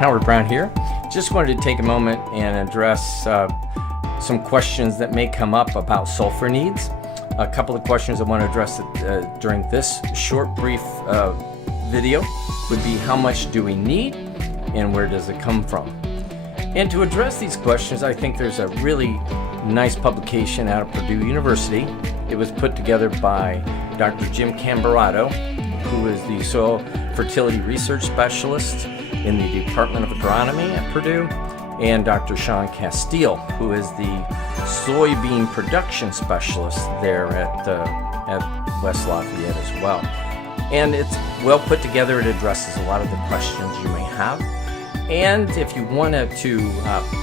Howard Brown here. Just wanted to take a moment and address some questions that may come up about sulfur needs. A couple of questions I want to address during this short, brief video would be how much do we need and where does it come from? And to address these questions, I think there's a really nice publication out of Purdue University. It was put together by Dr. Jim Camberado, who is the Soil Fertility Research Specialist in the Department of Agronomy at Purdue, and Dr. Sean Castile, who is the soybean production specialist there at West Lafayette as well. And it's well put together. It addresses a lot of the questions you may have. And if you wanted to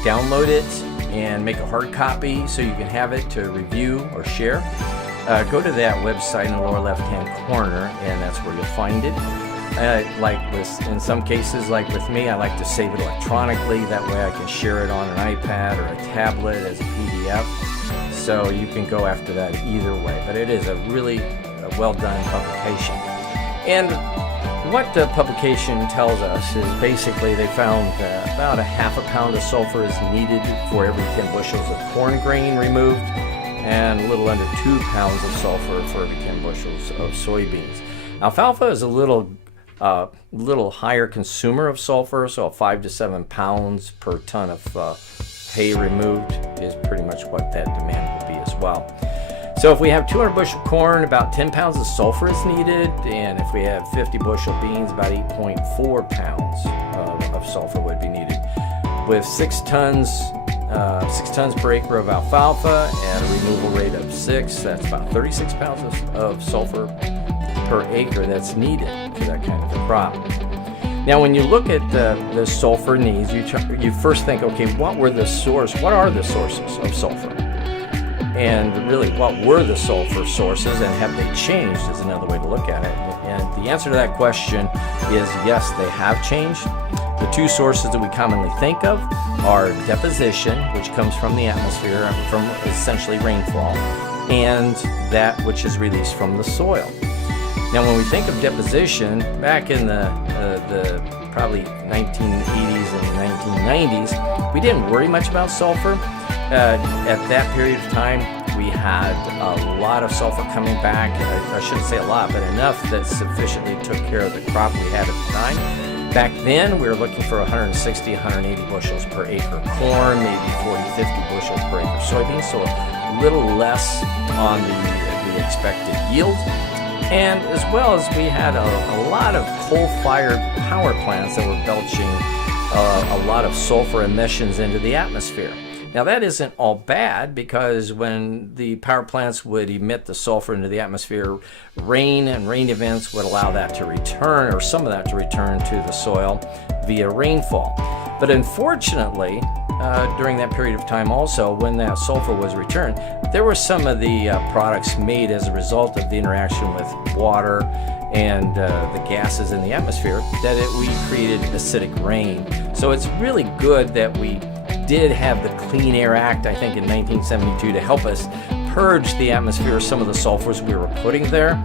download it and make a hard copy so you can have it to review or share, go to that website in the lower left-hand corner, and that's where you'll find it. Like this, in some cases, like with me, I like to save it electronically. That way I can share it on an iPad or a tablet as a PDF. So you can go after that either way. But it is a really well-done publication. And what the publication tells us is basically they found about a half a pound of sulfur is needed for every 10 bushels of corn grain removed, and a little under 2 pounds of sulfur for every 10 bushels of soybeans. Alfalfa is a little higher consumer of sulfur, so 5 to 7 pounds per ton of hay removed is pretty much what that demand will be as well. So if we have 200 bushel corn, about 10 pounds of sulfur is needed, and if we have 50 bushel beans, about 8.4 pounds of sulfur would be needed. With 6 tons per acre of alfalfa at a removal rate of 6, that's about 36 pounds of sulfur per acre that's needed for that kind of a crop. Now, when you look at the sulfur needs, you first think, okay, what are the sources of sulfur? And really, what were the sulfur sources, and have they changed is another way to look at it. And the answer to that question is yes, they have changed. The two sources that we commonly think of are deposition, which comes from the atmosphere, from essentially rainfall, and that which is released from the soil. Now, when we think of deposition, back in the probably 1980s and 1990s, we didn't worry much about sulfur. At that period of time, we had a lot of sulfur coming back. I shouldn't say a lot, but enough that sufficiently took care of the crop we had at the time. Back then, we were looking for 160, 180 bushels per acre corn, maybe 40, 50 bushels per acre soybeans, so a little less on the expected yield. And as well as we had a lot of coal-fired power plants that were belching a lot of sulfur emissions into the atmosphere. Now, that isn't all bad, because when the power plants would emit the sulfur into the atmosphere, rain and rain events would allow that to return, or some of that to return to the soil via rainfall. But unfortunately, during that period of time also, when that sulfur was returned, there were some of the products made as a result of the interaction with water and the gases in the atmosphere that we created acidic rain. So it's really good that we did have the Clean Air Act, I think in 1972, to help us purge the atmosphere of some of the sulfurs we were putting there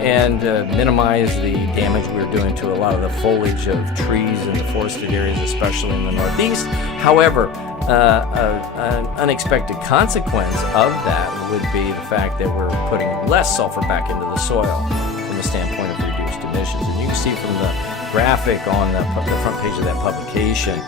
and minimize the damage we were doing to a lot of the foliage of trees in the forested areas, especially in the Northeast. However, an unexpected consequence of that would be the fact that we're putting less sulfur back into the soil from the standpoint of reduced emissions. And you can see from the graphic on the front page of that publication,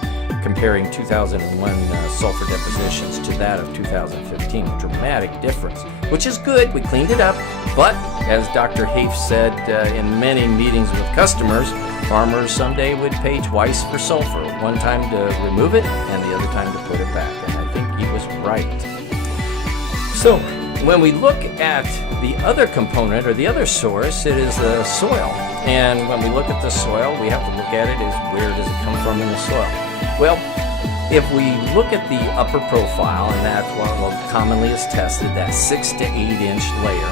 comparing 2001 sulfur depositions to that of 2015, a dramatic difference, which is good. We cleaned it up, but as Dr. Hafe said in many meetings with customers, farmers someday would pay twice for sulfur, one time to remove it and the other time to put it back, and I think he was right. So when we look at the other component, or the other source, it is the soil. And when we look at the soil, we have to look at it as where does it come from in the soil? Well, if we look at the upper profile, and that's what commonly is tested, that 6 to 8 inch layer,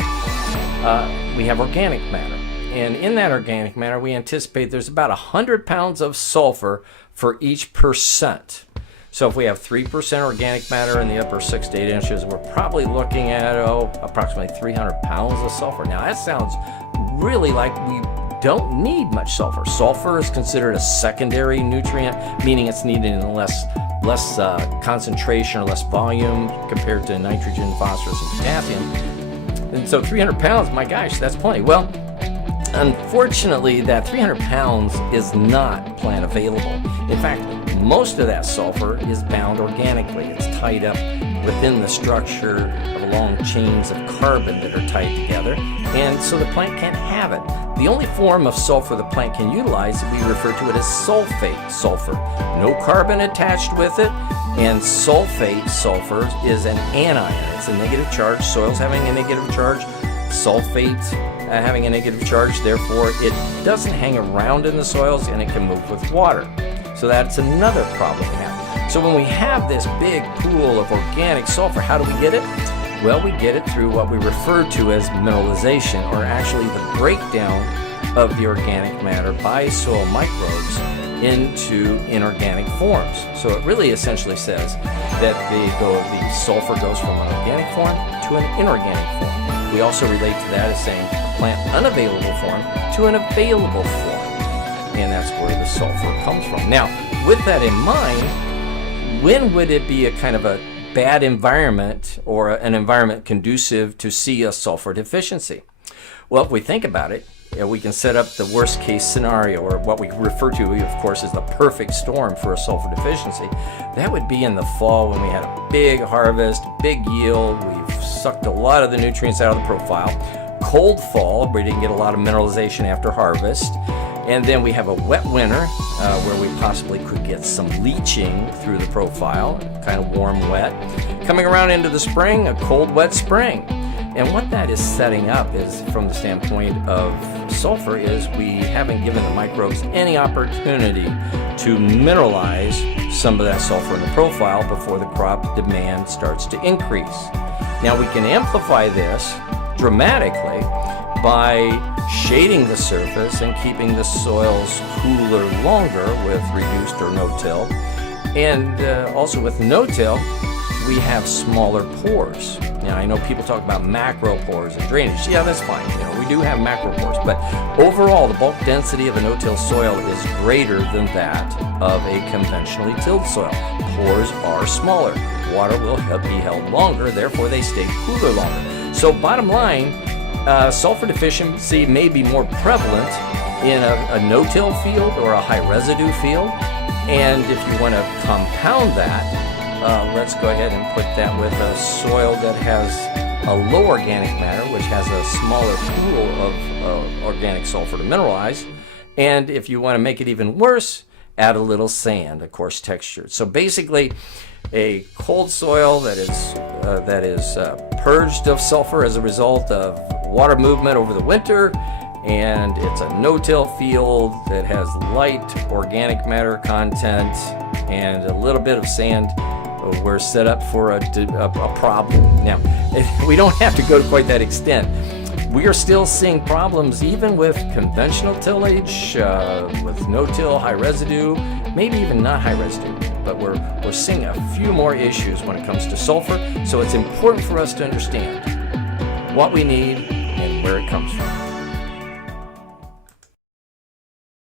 we have organic matter. And in that organic matter, we anticipate there's about 100 pounds of sulfur for each %. So if we have 3% organic matter in the upper 6 to 8 inches, we're probably looking at approximately 300 pounds of sulfur. Now that sounds really like we don't need much sulfur. Sulfur is considered a secondary nutrient, meaning it's needed in less concentration or less volume compared to nitrogen, phosphorus, and potassium. And so 300 pounds, my gosh, that's plenty. Well, unfortunately, that 300 pounds is not plant available. In fact, most of that sulfur is bound organically. It's tied up within the structure of long chains of carbon that are tied together, and so the plant can't have it. The only form of sulfur the plant can utilize, we refer to it as sulfate sulfur. No carbon attached with it, and sulfate sulfur is an anion. It's a negative charge. Soils having a negative charge, sulfate having a negative charge, therefore it doesn't hang around in the soils and it can move with water. So that's another problem we have. So when we have this big pool of organic sulfur, how do we get it? Well, we get it through what we refer to as mineralization, or actually the breakdown of the organic matter by soil microbes into inorganic forms. So it really essentially says that the sulfur goes from an organic form to an inorganic form. We also relate to that as saying plant unavailable form to an available form. And that's where the sulfur comes from. Now, with that in mind, when would it be a kind of a bad environment or an environment conducive to see a sulfur deficiency? Well, if we think about it, we can set up the worst case scenario, or what we refer to, of course, as the perfect storm for a sulfur deficiency. That would be in the fall when we had a big harvest, big yield, we've sucked a lot of the nutrients out of the profile. Cold fall, we didn't get a lot of mineralization after harvest. And then we have a wet winter where we possibly could get some leaching through the profile, kind of warm, wet. Coming around into the spring, a cold, wet spring. And what that is setting up is, from the standpoint of sulfur, is we haven't given the microbes any opportunity to mineralize some of that sulfur in the profile before the crop demand starts to increase. Now we can amplify this dramatically by shading the surface and keeping the soils cooler longer with reduced or no-till. And also with no-till, we have smaller pores. Now, I know people talk about macro pores and drainage. Yeah, that's fine. We do have macro pores, but overall, the bulk density of a no-till soil is greater than that of a conventionally tilled soil. Pores are smaller. Water will be held longer, therefore they stay cooler longer. So bottom line, sulfur deficiency may be more prevalent in a no-till field or a high residue field. And if you want to compound that, let's go ahead and put that with a soil that has a low organic matter, which has a smaller pool of organic sulfur to mineralize. And if you want to make it even worse, add a little sand, of course, textured. So basically, a cold soil that is purged of sulfur as a result of water movement over the winter, and it's a no-till field that has light organic matter content and a little bit of sand. We're set up for a problem. Now, we don't have to go to quite that extent. We are still seeing problems even with conventional tillage, with no-till, high residue, maybe even not high residue. But we're seeing a few more issues when it comes to sulfur. So it's important for us to understand what we need and where it comes from.